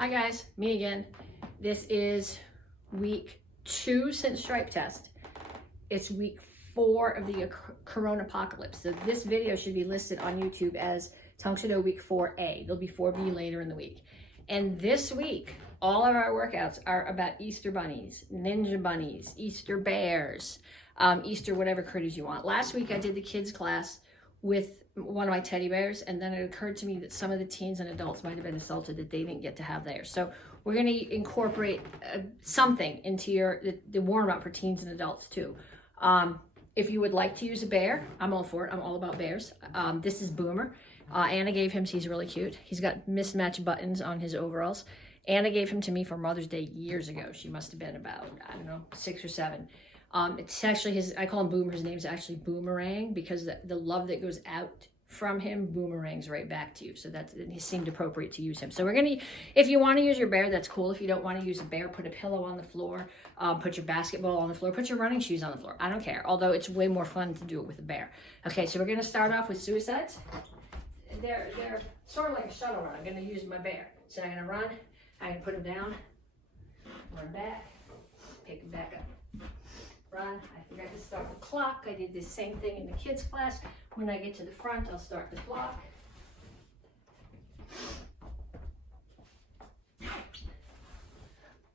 Hi guys, me again. This is week 2 since stripe test. It's week 4 of the Corona apocalypse. So this video should be listed on YouTube as Tang Soo Do week 4A. There'll be 4B later in the week. And this week, all of our workouts are about Easter bunnies, ninja bunnies, Easter bears, Easter whatever critters you want. Last week I did the kids class with one of my teddy bears, and then it occurred to me that some of the teens and adults might have been assaulted that they didn't get to have theirs. So we're going to incorporate something into the warm-up for teens and adults too. If you would like to use a bear, I'm all for it. I'm all about bears. This is Boomer. Anna gave him, he's really cute. He's got mismatched buttons on his overalls. Anna gave him to me for Mother's Day years ago. She must have been about, I don't know, 6 or 7. It's actually I call him Boomer. His name is actually Boomerang because the love that goes out from him boomerangs right back to you. So it seemed appropriate to use him. So if you want to use your bear, that's cool. If you don't want to use a bear, put a pillow on the floor, put your basketball on the floor, put your running shoes on the floor. I don't care. Although it's way more fun to do it with a bear. Okay, so we're going to start off with suicides. They're sort of like a shuttle run. I'm going to use my bear. So I'm going to run. I can put him down, run back, pick him back up. Run. I forgot to start the clock. I did the same thing in the kids class. When I get to the front, I'll start the clock.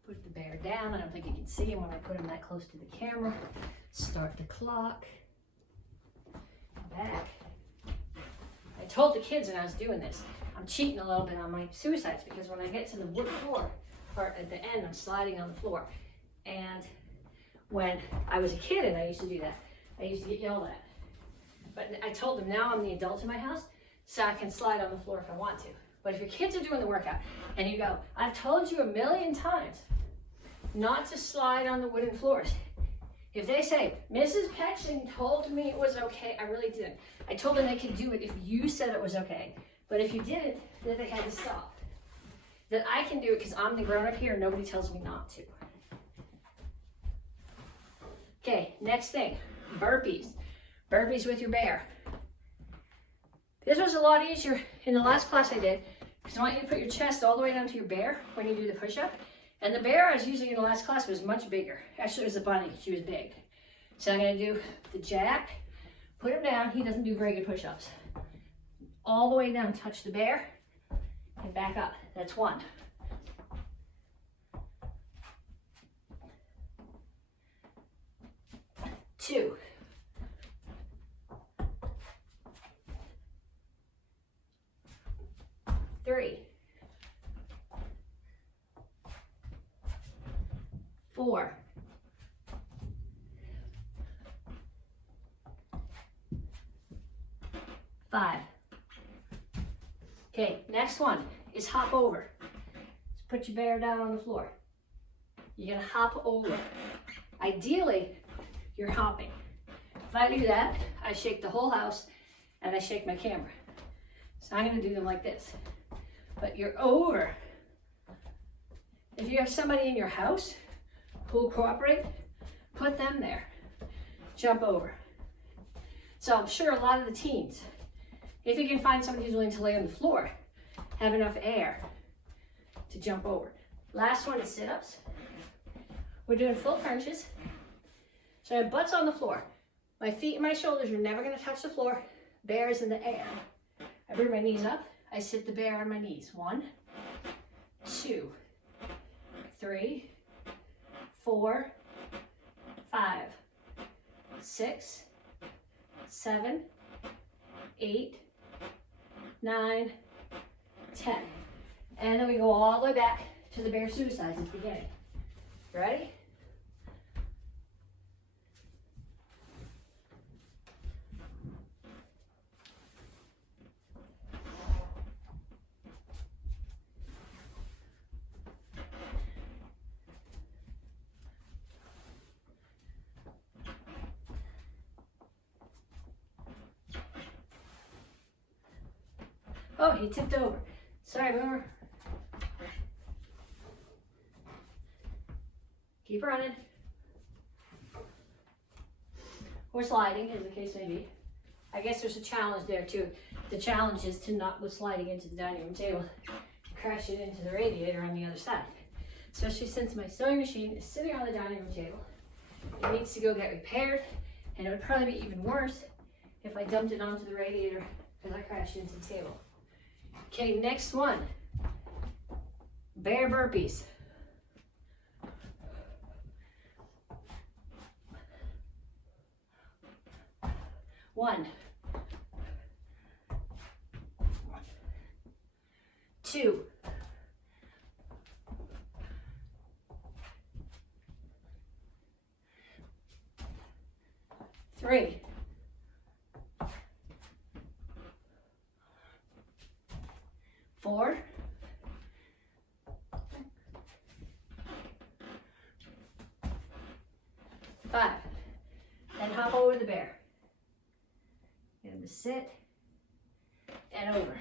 Put the bear down. I don't think you can see him when I put him that close to the camera. Start the clock. Back. I told the kids when I was doing this, I'm cheating a little bit on my suicides because when I get to the wood floor part at the end, I'm sliding on the floor. And when I was a kid and I used to do that, I used to get yelled at. But I told them now I'm the adult in my house, so I can slide on the floor if I want to. But if your kids are doing the workout and you go, I've told you 1,000,000 times not to slide on the wooden floors. If they say, Mrs. Petsching told me it was okay, I really didn't. I told them they could do it if you said it was okay. But if you didn't, then they had to stop. That I can do it because I'm the grown-up here and nobody tells me not to. Okay, next thing, burpees. Burpees with your bear. This was a lot easier in the last class I did because I want you to put your chest all the way down to your bear when you do the push-up. And the bear I was using in the last class was much bigger. Actually, it was a bunny. She was big. So I'm going to do the jack, put him down. He doesn't do very good push-ups. All the way down, touch the bear, and back up. That's 1. 2. 3. 4. 5. Okay, next one is hop over. Just put your bear down on the floor. You're gonna hop over. Ideally, you're hopping. If I do that, I shake the whole house and I shake my camera. So I'm gonna do them like this. But you're over. If you have somebody in your house who will cooperate, put them there. Jump over. So I'm sure a lot of the teens, if you can find somebody who's willing to lay on the floor, have enough air to jump over. Last one is sit-ups. We're doing full crunches. So my butt's on the floor. My feet and my shoulders are never going to touch the floor. Bear is in the air. I bring my knees up. I sit the bear on my knees. 1, 2, 3, 4, 5, 6, 7, 8, 9, 10. And then we go all the way back to the bear suicides at the beginning. Ready? Oh, he tipped over. Sorry, Boomer. Keep running. Or sliding, as the case may be. I guess there's a challenge there too. The challenge is to not go sliding into the dining room table. crash it into the radiator on the other side. Especially since my sewing machine is sitting on the dining room table. It needs to go get repaired, and it would probably be even worse if I dumped it onto the radiator because I crashed into the table. Okay, next one. Bear burpees. One, 2, 3, 4, 5, and hop over the bear. Get him to sit and over.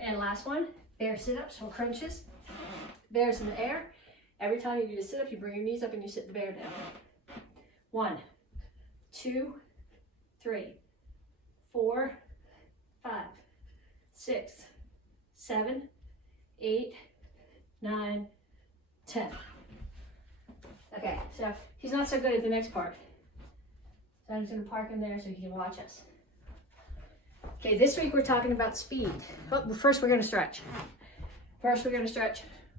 And last one, bear sit-ups or crunches. Bears in the air. Every time you do a sit-up, you bring your knees up and you sit the bear down. 1, 2, 3, 4, 5, 6, 7, 8, 9, 10. Okay, so he's not so good at the next part. So I'm just going to park him there so he can watch us. Okay, this week we're talking about speed. But first we're going to stretch.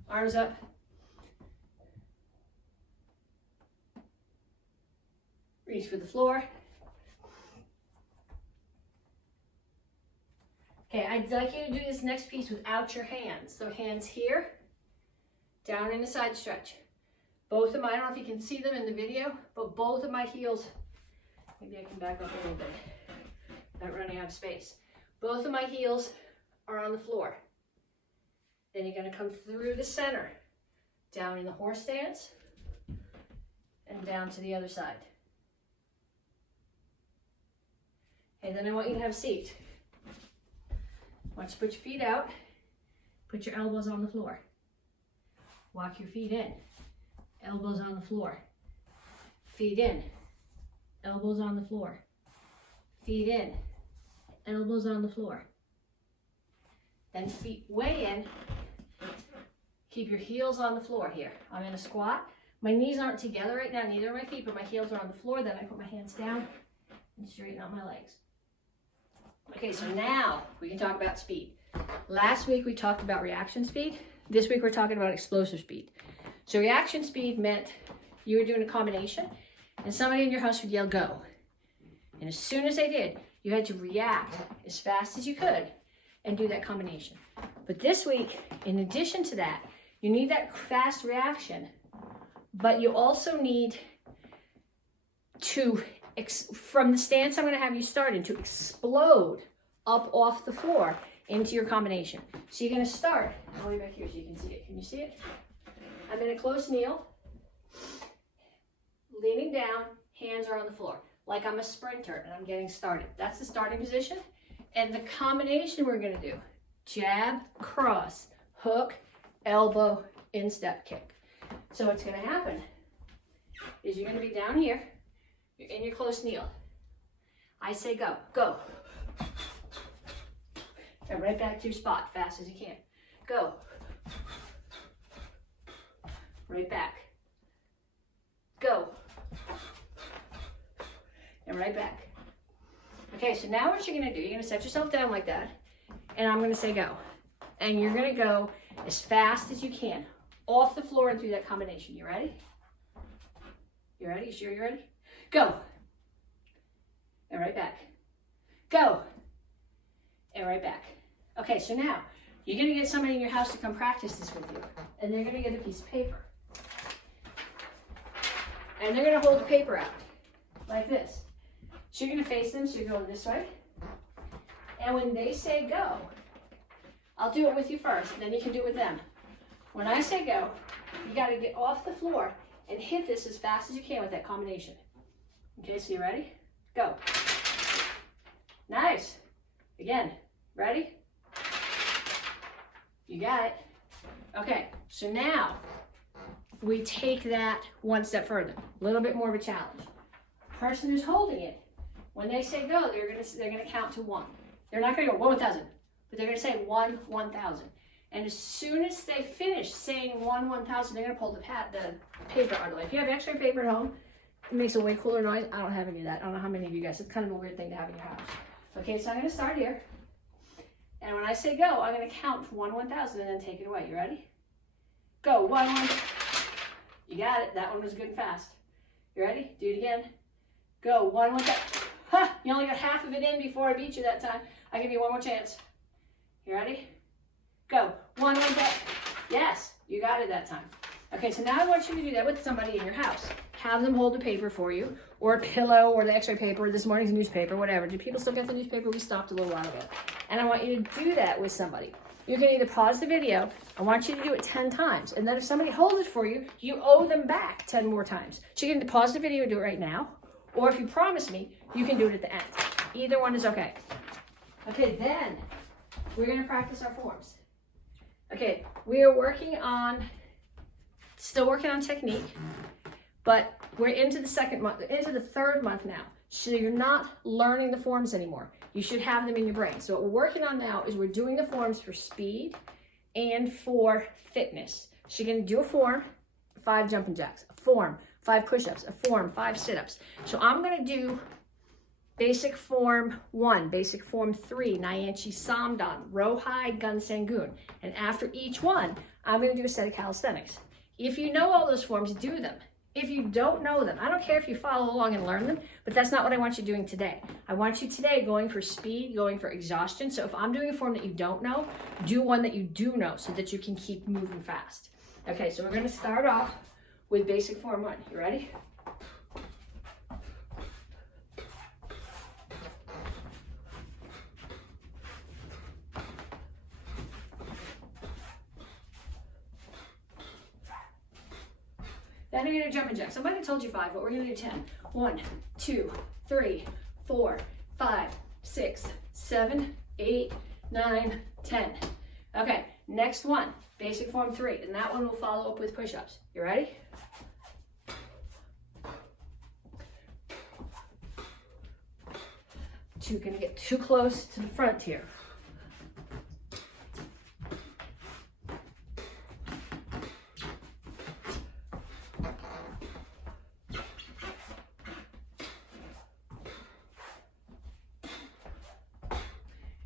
Arms up. Reach for the floor. Okay, I'd like you to do this next piece without your hands. So hands here, down in a side stretch. Both of my, I don't know if you can see them in the video, but both of my heels, maybe I can back up a little bit. Not running out of space. Both of my heels are on the floor. Then you're going to come through the center, down in the horse stance, and down to the other side. Okay, then I want you to have a seat. I want you to put your feet out, put your elbows on the floor. Walk your feet in, elbows on the floor. Feet in, elbows on the floor. Feet in, elbows on the floor. Then feet way in. Keep your heels on the floor here. I'm in a squat. My knees aren't together right now, neither are my feet, but my heels are on the floor. Then I put my hands down and straighten out my legs. Okay, so now we can talk about speed. Last week we talked about reaction speed. This week we're talking about explosive speed. So reaction speed meant you were doing a combination and somebody in your house would yell, "Go." And as soon as they did, you had to react as fast as you could and do that combination. But this week, in addition to that, you need that fast reaction, but you also need to, from the stance I'm going to have you start in, to explode up off the floor into your combination. So you're going to start all the way back here so you can see it. Can you see it? I'm in a close kneel, leaning down, hands are on the floor, like I'm a sprinter and I'm getting started. That's the starting position. And the combination we're going to do, jab, cross, hook, elbow, instep, kick. So what's going to happen is you're going to be down here, you're in your close kneel. I say go, go. And right back to your spot, fast as you can. Go. Right back. Go. And right back. Okay, so now what you're going to do, you're going to set yourself down like that, and I'm going to say go. And you're going to go as fast as you can, off the floor and through that combination. You ready? You ready? You sure you're ready? Go. And right back. Go. And right back. Okay, so now, you're going to get somebody in your house to come practice this with you, and they're going to get a piece of paper. And they're going to hold the paper out, like this. So you're going to face them, so you're going this way. And when they say go, I'll do it with you first, and then you can do it with them. When I say go, You got to get off the floor and hit this as fast as you can with that combination. Okay, so you ready? Go. Nice. Again, ready? You got it. Okay, so now we take that one step further. A little bit more of a challenge. Person who's holding it, when they say go, they're gonna count to 1. They're not gonna go 1 1,000, but they're gonna say 1 1,000. And as soon as they finish saying 1 1,000, they're gonna pull the paper out of the way. If you have X-ray paper at home, it makes a way cooler noise. I don't have any of that. I don't know how many of you guys. It's kind of a weird thing to have in your house. Okay, so I'm gonna start here. And when I say go, I'm gonna count 1 1,000 and then take it away. You ready? Go, 1 1. You got it. That one was good and fast. You ready? Do it again. Go, 1 1,000. Ha! You only got half of it in before I beat you that time. I'll give you one more chance. You ready? Go, 1 1,000. Yes, you got it that time. Okay, so now I want you to do that with somebody in your house. Have them hold the paper for you, or a pillow, or the X-ray paper, this morning's newspaper, whatever. Do people still get the newspaper? We stopped a little while ago. And I want you to do that with somebody. You can either pause the video. I want you to do it 10 times. And then if somebody holds it for you, you owe them back 10 more times. So you can pause the video and do it right now. Or if you promise me, you can do it at the end. Either one is okay. Okay, then we're going to practice our forms. Okay, we are still working on technique, but we're into the third month now. So you're not learning the forms anymore. You should have them in your brain. So what we're working on now is we're doing the forms for speed and for fitness. So you're going to do a form, 5 jumping jacks, a form, 5 push-ups, a form, 5 sit-ups. So I'm going to do basic form 1, basic form 3, Nyanchi Samdan, row high, gun sangun. And after each one, I'm going to do a set of calisthenics. If you know all those forms, do them. If you don't know them, I don't care if you follow along and learn them, but that's not what I want you doing today. I want you today going for speed, going for exhaustion. So if I'm doing a form that you don't know, do one that you do know so that you can keep moving fast. Okay, so we're going to start off with basic form 1. You ready? Then you're going to jump and jack. Somebody told you 5, but we're going to do 10. 1, 2, 3, 4, 5, 6, 7, 8, 9, 10. Okay, next one, basic form 3, and that one will follow up with push-ups. You ready? You're going to get too close to the front here.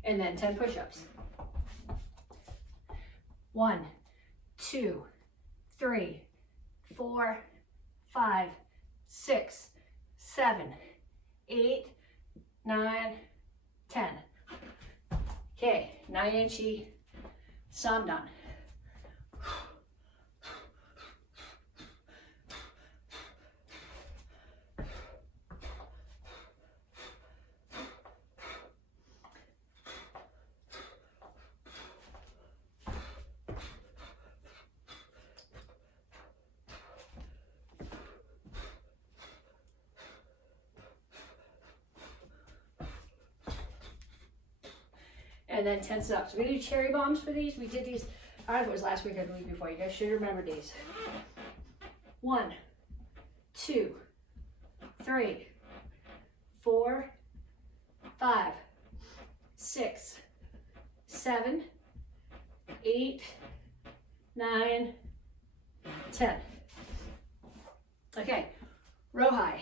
And then 10 push-ups. 1, 2, 3, 4, 5, 6, 7, 8, 9, 10. Okay, Nyanchi Samdan. And then 10 sit-ups. We're gonna do cherry bombs for these. We did these, I don't know if it was last week or the week before. You guys should remember these. 1, 2, 3, 4, 5, 6, 7, 8, 9, 10. Okay, row high.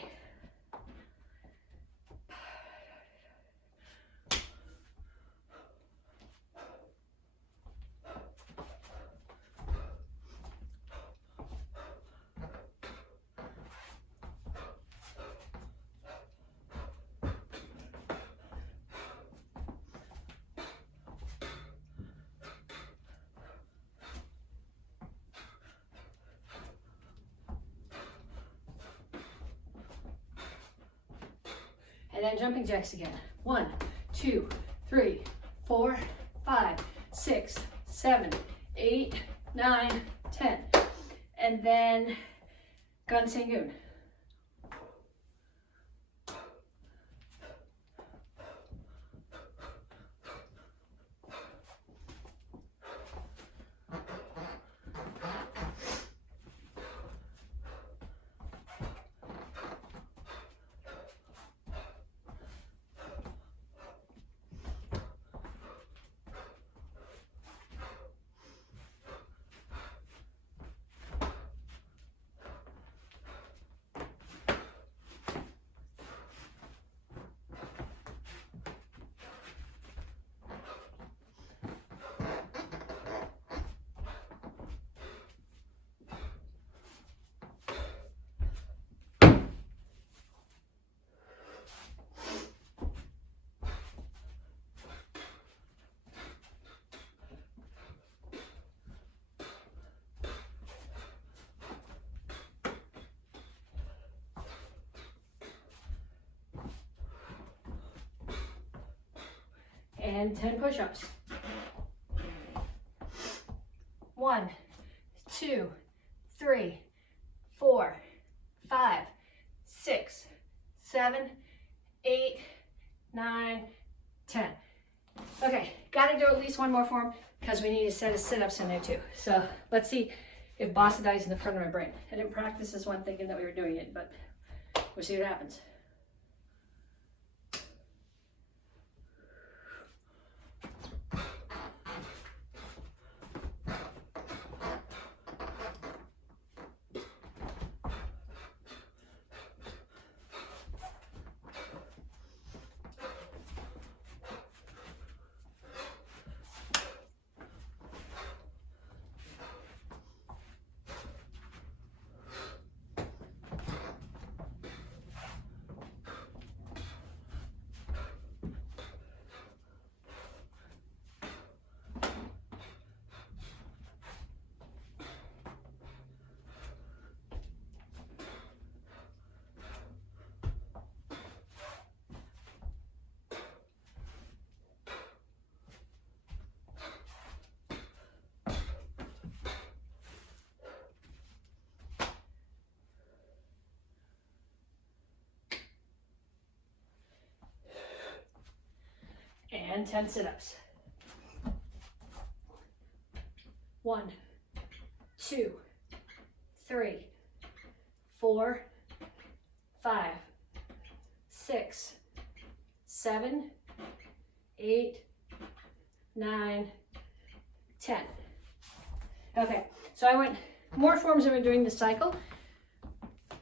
And then jumping jacks again. 1, 2, 3, 4, 5, 6, 7, 8, 9, 10. and then Gun Sangoon. And 10 push-ups. 1, 2, 3, 4, 5, 6, 7, 8, 9, 10. Okay, gotta do at least one more form because we need a set of sit-ups in there too. So let's see if Bossa dies in the front of my brain. I didn't practice this one thinking that we were doing it, but we'll see what happens. And 10 sit-ups. 1, 2, 3, 4, 5, 6, 7, 8, 9, 10. Okay, so I went more forms than we're doing this cycle,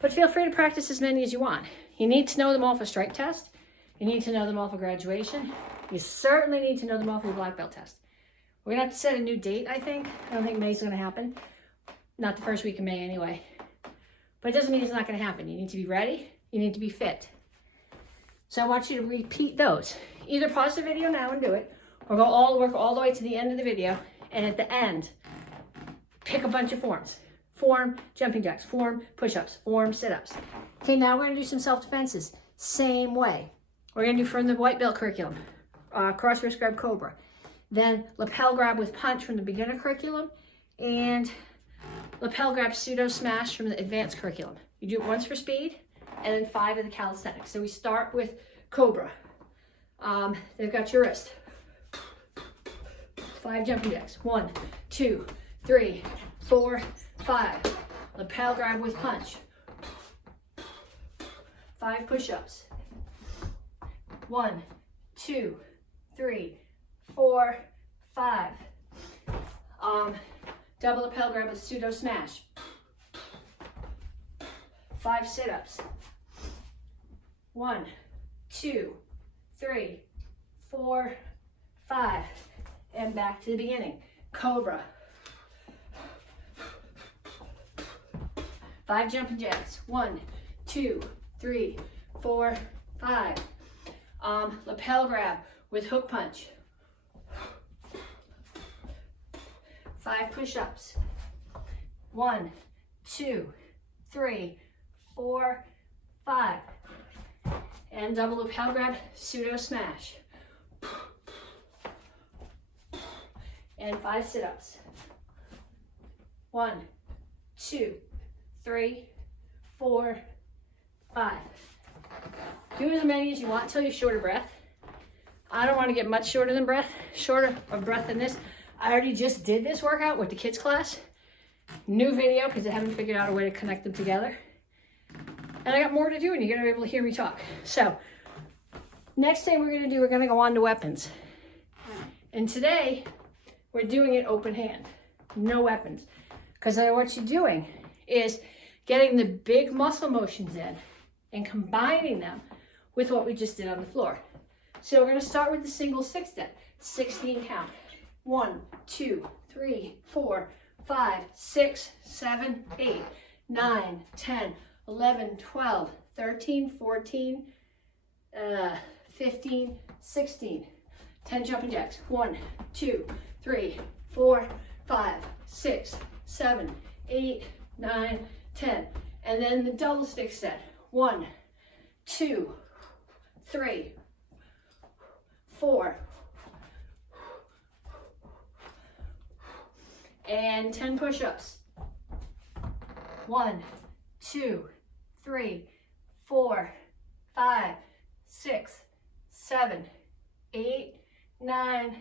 but feel free to practice as many as you want. You need to know them all for strike test. You need to know them all for graduation. You certainly need to know them all for your black belt test. We're gonna have to set a new date, I think. I don't think May's gonna happen. Not the first week of May anyway. But it doesn't mean it's not gonna happen. You need to be ready, you need to be fit. So I want you to repeat those. Either pause the video now and do it, or work all the way to the end of the video, and at the end, pick a bunch of forms. Form jumping jacks, form push-ups, form sit-ups. Okay, now we're gonna do some self-defenses. Same way. We're gonna do from the white belt curriculum. Cross wrist grab cobra, then lapel grab with punch from the beginner curriculum, and lapel grab pseudo smash from the advanced curriculum. You do it once for speed, and then 5 of the calisthenics. So we start with cobra. They've got your wrist. 5 jumping jacks. 1, 2, 3, 4, 5. Lapel grab with punch. 5 push-ups. 1, 2, 3, 4, 5. Double lapel grab with pseudo smash. 5 sit-ups. 1, 2, 3, 4, 5. And back to the beginning. Cobra. 5 jumping jacks. 1, 2, 3, 4, 5. Lapel grab with hook punch. 5 push-ups. 1, 2, 3, 4, 5. And double lapel grab, pseudo smash. And 5 sit-ups. 1, 2, 3, 4, 5. Do as many as you want until you're short of breath. I don't want to get much shorter of breath than this. I already just did this workout with the kids class. New video because I haven't figured out a way to connect them together. And I got more to do and you're going to be able to hear me talk. So next thing we're going to go on to weapons. And today we're doing it open hand, no weapons. Because what you're doing is getting the big muscle motions in and combining them with what we just did on the floor. So we're going to start with the single stick step, 16 count. 1, 2, 3, 4, 5, 6, 7, 8, 9, 10, 11, 12, 13, 14, 15, 16. 10 jumping jacks. 1, 2, 3, 4, 5, 6, 7, 8, 9, 10. And then the double stick set. 1, 2, 3, 4, and 10 push-ups. 1, 2, 3, 4, 5, 6, 7, 8, 9,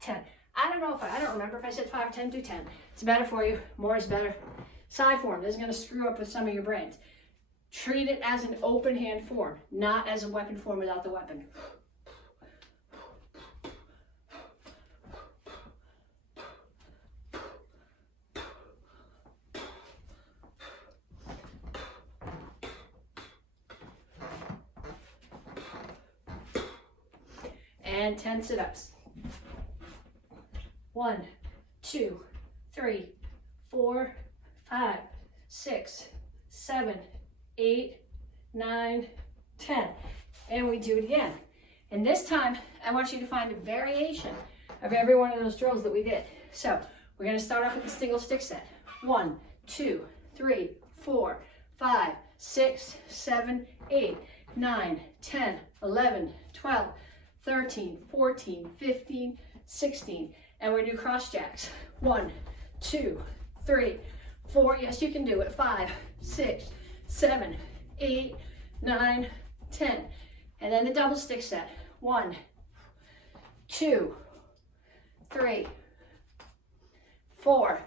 10. I don't remember if I said 5, 10, do 10. It's better for you. More is better. Side form. This is going to screw up with some of your brains. Treat it as an open hand form, not as a weapon form without the weapon. And 10 sit-ups. 1, 2, 3, 4, 5, 6, 7, 8, 9, 10. And we do it again. And this time, I want you to find a variation of every one of those drills that we did. So we're going to start off with the single stick set. 1, 2, 3, 4, 5, 6, 7, 8, 9, 10, 11, 12, 13, 14, 15, 16. And we're going to do cross jacks. 1, 2, 3, 4. Yes, you can do it. 5, 6, 7, 8, 9, 10. And then the double stick set. 1, 2, 3, 4.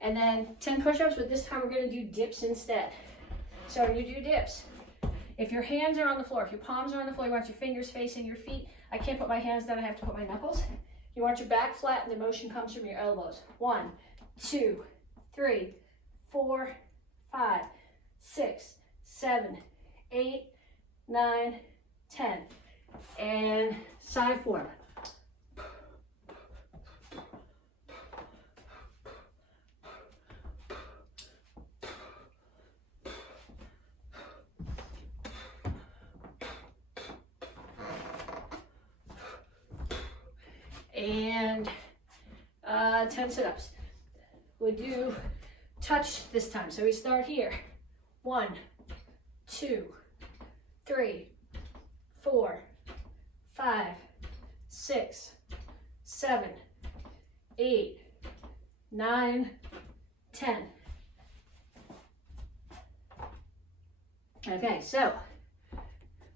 And then 10 push-ups, but this time we're going to do dips instead. So when you do dips, if your hands are on the floor, if your palms are on the floor, you want your fingers facing your feet. I can't put my hands down, I have to put my knuckles. You want your back flat and the motion comes from your elbows. 1, 2, 3, 4, 5, 6, 7, 8, 9, 10. And side form. And 10 sit-ups. We'll do touch this time. So we start here. 1, 2, 3, 4, 5, 6, 7, 8, 9, 10. Okay, so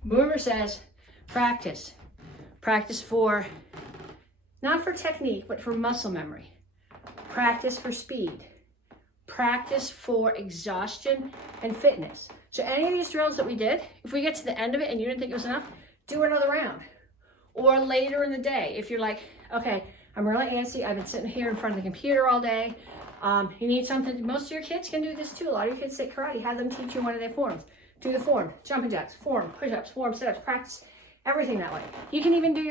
Boomer says practice. Practice for, not for technique, but for muscle memory. Practice for speed. Practice for exhaustion and fitness. So any of these drills that we did, if we get to the end of it and you didn't think it was enough, do another round. Or later in the day, if you're like, okay, I'm really antsy, I've been sitting here in front of the computer all day, you need something. Most of your kids can do this too. A lot of your kids take karate, have them teach you one of their forms. Do the form, jumping jacks, form, push-ups, form, sit-ups, practice everything that way. You can even do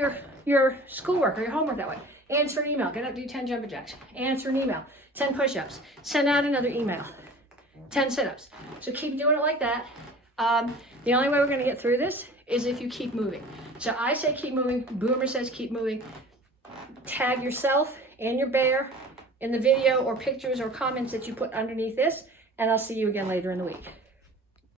your schoolwork or your homework that way. Answer an email, get up, do 10 jumping jacks. Answer an email, 10 push-ups. Send out another email, 10 sit-ups. So keep doing it like that. The only way we're gonna get through this is if you keep moving. So I say keep moving, Boomer says keep moving. Tag yourself and your bear in the video or pictures or comments that you put underneath this, and I'll see you again later in the week.